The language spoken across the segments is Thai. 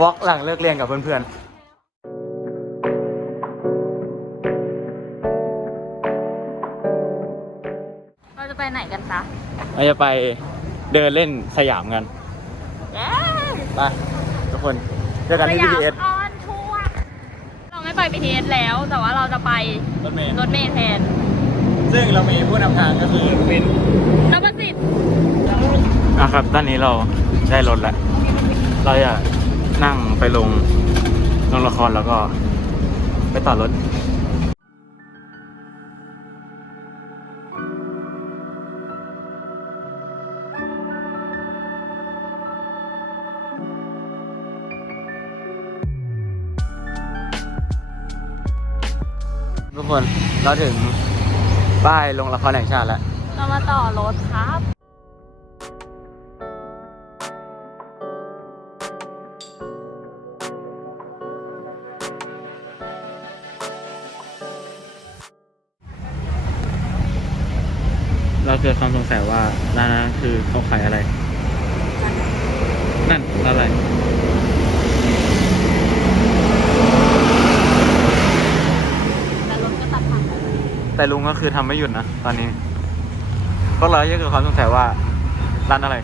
วอล์กหลังเลิกเรียนกับเพื่อนเราจะไปไหนกันคะๆเราจะไปเดินเล่นสยามกันเย้ไปทุกคนเจอกันที่สยาม BTS ออนทัวร์เราไม่ไป BTS แล้ว แต่ว่าเราจะไปรถเมล์รถเมล์แทน ซึ่งเรามีผู้นำทางก็คือวินนพสิทธิ์อะครับตอนนี้เราได้รถแล้ว เราจะ นั่งไปลงลงละครแล้วก็ไปต่อรถทุกคนเราถึงป้ายลงละครแห่งชาติแล้ว เรามาต่อรถครับ เราเกิดความสงสัยว่าร้านนั้นคือเขาขายอะไร นั่นร้านอะไรแต่รถก็ตัดผ่านแต่ลุงก็คือทำไม่หยุดนะตอนนี้พวกเราจะเกิดความสงสัยว่าร้านอะไร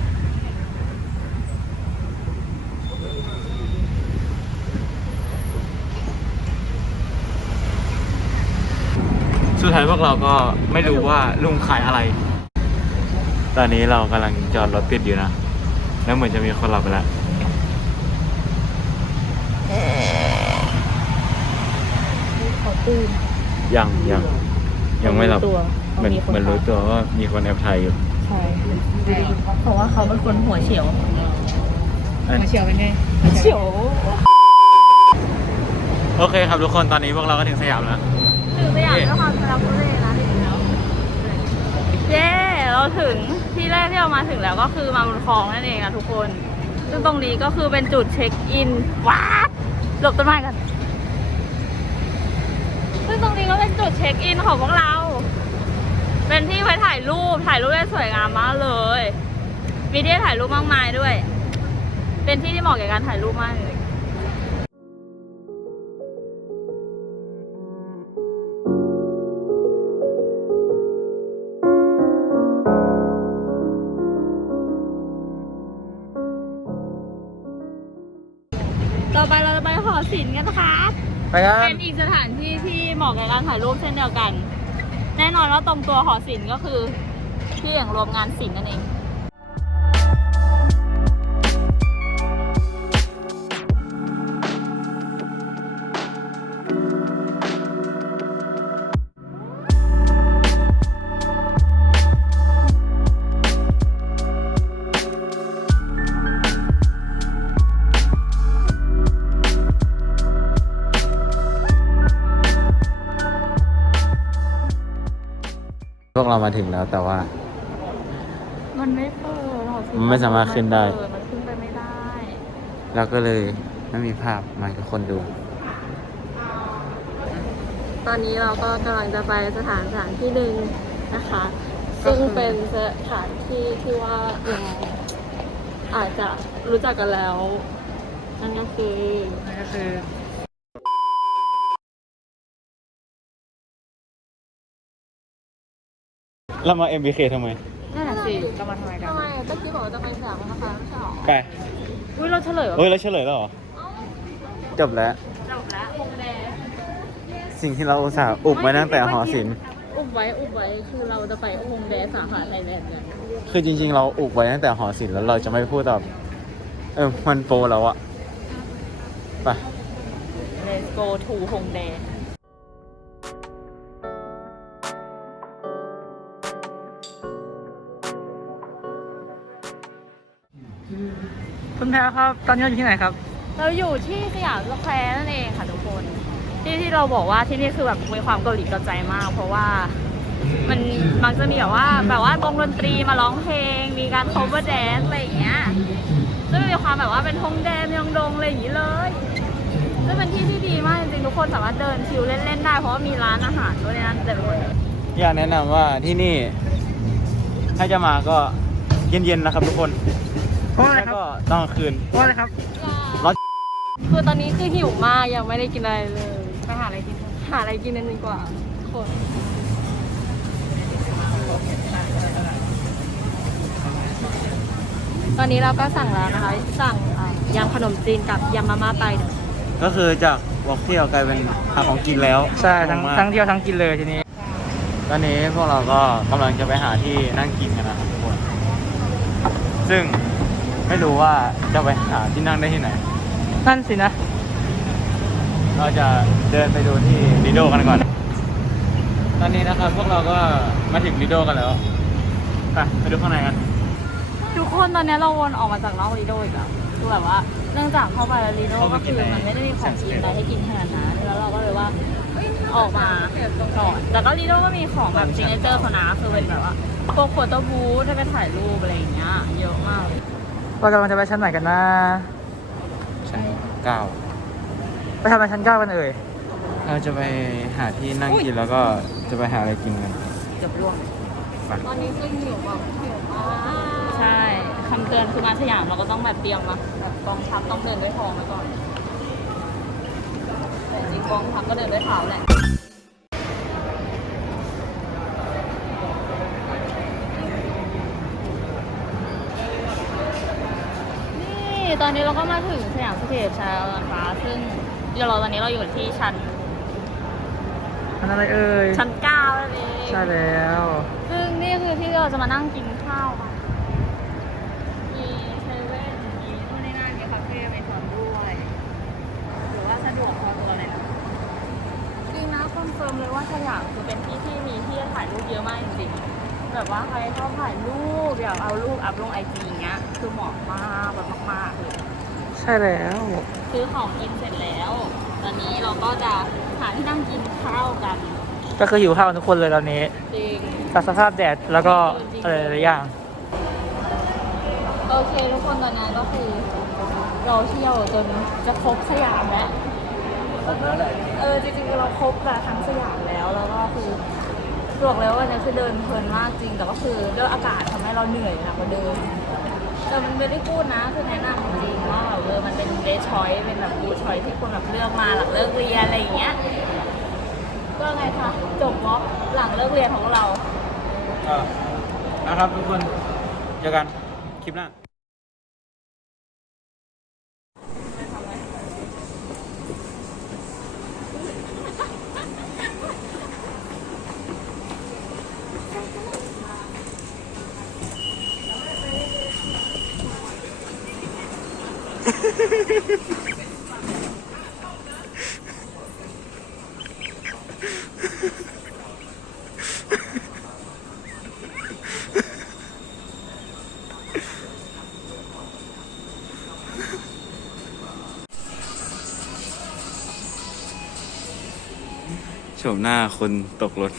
สุดท้ายพวกเราก็ไม่รู้ว่าลุงขายอะไร ตอนนี้เรากำลังจอดรถติดอยู่นะ แล้วเหมือนจะมีคนหลับไปแล้วเขาตื่นยังยังยังไม่หลับ ตัวเหมือนเหมือนรู้ตัวว่ามีคนแอบถ่ายอยู่ ใช่เพราะว่าเขาเป็นคนหัวเฉียวหัวเฉียวเฉียว โอเคครับทุกคนตอนนี้พวกเราก็ถึงสยามแล้ว ถึงสยามด้วยความรักบุรีนะถึงแล้ว เย้ เราถึง ที่แรกที่เรามาถึงแล้วก็คือมาบนคลองนั่นเองนะทุกคน ซึ่งตรงนี้ก็คือเป็นจุดเช็คอินว้าหลบต้นไม้กัน ซึ่งตรงนี้ก็เป็นจุดเช็คอินของพวกเรา เป็นที่ไว้ถ่ายรูปถ่ายรูปได้สวยงามมากเลยมีที่ถ่ายรูปมากมายด้วย เป็นที่ที่เหมาะแก่การถ่ายรูปมากเลย เราจะไปหอศิลป์กันนะคะไปกันเป็นอีกสถานที่ที่เหมาะกับการถ่ายรูปเช่นเดียวกัน แน่นอนว่าตรงตัวหอศิลป์ก็คือที่อย่างรวมงานศิลป์นั่นเอง เรามาถึงแล้ว แต่ว่า มันไม่เปิดหอศิลป์มันไม่สามารถขึ้นได้ เปิมันขึ้นไปไม่ได้เราก็เลยไม่มีภาพมาให้ทุกคนดู ตอนนี้เราก็กำลังจะไปสถานสถานที่หนึ่งนะคะ ซึ่งเป็นสถานที่ที่ว่าเราอาจจะรู้จักกันแล้วนั่นก็คือ นั่นก็คือ เรามา MBK ทำไม นั่นแหละสิเรามาทำไมกันทำไมตะกี้บอกว่าจะไปสยามนะคะไม่ใช่หรอไป อุ้ยเราเฉลยว่าเฮ้ยเราเฉลยแล้วเหรอ จบแล้ว จบแล้ววงแดงสิ่งที่เราอุตส่าห์อุบไว้ตั้งแต่หอศิลป์อุบไว้อุบไว้คือเราจะไปวงแดงสาขาในแบนกันคือจริง ๆ เราอุบไว้ตั้งแต่หอศิลป์แล้วเราจะไม่พูดแบบเออมันโปรแล้วอะไป Let's go to ฮงแดง คุณแพรครับ ตอนนี้เราอยู่ที่ไหนครับ เราอยู่ที่สยามสแควร์นั่นเองค่ะทุกคน ที่ที่เราบอกว่าที่นี่คือแบบมีความเกาหลีเกาใจมาก เพราะว่ามันมักจะมีแบบว่าแบบว่าวงดนตรีมาร้องเพลง มีการ cover dance อะไรอย่างเงี้ยซึ่งมันมีความแบบว่าเป็นฮงแดนยองดงอะไรอย่างงี้เลยซึ่งเป็นที่ที่ดีมากจริงๆทุกคนสามารถเดินชิลเล่นๆได้ เพราะว่ามีร้านอาหารด้วยในนั้นเต็มไปหมดเลยอยากแนะนำว่าที่นี่ ถ้าจะมาก็เย็นๆนะครับทุกคน เพราะอะไรแล้วครับก็ตอนกลางคืนเพราะอะไรครับร้อนคือตอนนี้คือหิวมากยังไม่ได้กินอะไรเลย ไปหาอะไรกินหาอะไรกินกันดีกว่าทุกคนตอนนี้เราก็สั่งแล้วนะคะ สั่งอ่ายำขนมจีนกับยำมาม่าไปก็คือจากวอล์กเที่ยวกลายเป็นหาของกินแล้วใช่ทั้งงงมากทั้งเที่ยวทั้งกินเลยทีนี้ ตอนนี้พวกเราก็กำลังจะไปหาที่นั่งกินกันนะครับทุกคน ซึ่ง ไม่รู้ว่าจะไปหาที่นั่งได้ที่ไหน นั่นสินะ เราจะเดินไปดูที่ลิโดกันก่อน ตอนนี้นะครับพวกเราก็มาถึงลิโดกันแล้วไปไปดูข้างในกัน ทุกคนตอนนี้เราวนออกมาจากนอกลีโดอีกแล้วคือแบบว่าเนื่องจากเข้าไปแล้วลีโดก็คือมันไม่ได้มีของกินอะไรให้กินขนาดนั้นแล้วเราก็เลยว่าออกมาก่อนแต่ก็ลีโดก็มีของแบบซิงเกิลเขานะคือเป็นแบบว่าพวกโฟโต้บูธให้ไปถ่ายรูปอะไรอย่างเงี้ยเยอะมาก เลยเรากำลังจะไปชั้นไหนกันนะ ชั้นเก้าไปทำอะไรชั้นเก้ากันเอ่ย เราจะไปหาที่นั่งกินแล้วก็จะไปหาอะไรกินกันเกือบร่วงไปตอนนี้คือหิวแบบหิวมากใช่คำเตือนคือมาสยามเราก็ต้องแบบเตรียมมาแบบกองทัพต้องเดินด้วยท้องไว้ก่อนแต่จริงๆกองทัพก็เดินด้วยเท้าแหละ นี่ต อนนี้เราก็มาถึงสยามสเตจแล้วนะคะ ซึ่งเดี๋ยวเราตอนนี้เราอยู่ที่ชั้นมันอะไรเอ่ยชั้นเก้านั่นเองใช่แล้ว ซึ่งนี่คือที่เราจะมานั่งกินข้าวค่ะมีเซเว่นมีนู่นนี่นั่นมีคาเฟ่ไปสอนด้วยหรือว่าสะดวกพอตัวเลยนะจริงนะคอนเฟิร์มเลยว่าสยามคือเป็นที่ที่มี แบบว่าใครชอบถ่ายรูปอยากเอารูปอัพลงไอจีอย่างเงี้ย คือเหมาะมากแบบมากๆเลย ใช่แล้ว ซื้อของกินเสร็จแล้ว ตอนนี้เราก็จะหาที่นั่งกินข้าวกัน ก็คือหิวข้าวกันทุกคนเลยตอนนี้จริง จากสภาพแดดแล้วก็อะไรหลายๆอย่าง โอเคทุกคนตอนนั้นก็คือ เราเที่ยวจนจะครบสยามแล้ว เออจริงๆเราครบแบบทั้งสยามแล้วแล้วก็คือ บอกแล้วว่าเนี่ยคือเดินเพลินมากจริง แต่ก็คือด้วยอากาศทำให้เราเหนื่อยนะกว่าเดิมแต่มันไม่ได้พูดนะคือแนะนำจริงว่าแบบเออมันเป็นเดชชอยเป็นแบบกูชอยที่คนแบบเลือกมาหลังเลิกเรียนอะไรอย่างเงี้ยก็ไงคะจบวอล์กหลังเลิกเรียนของเรา ก็นะครับทุกคนเจอกันคลิปหน้า โฉมหน้าคนตกรถ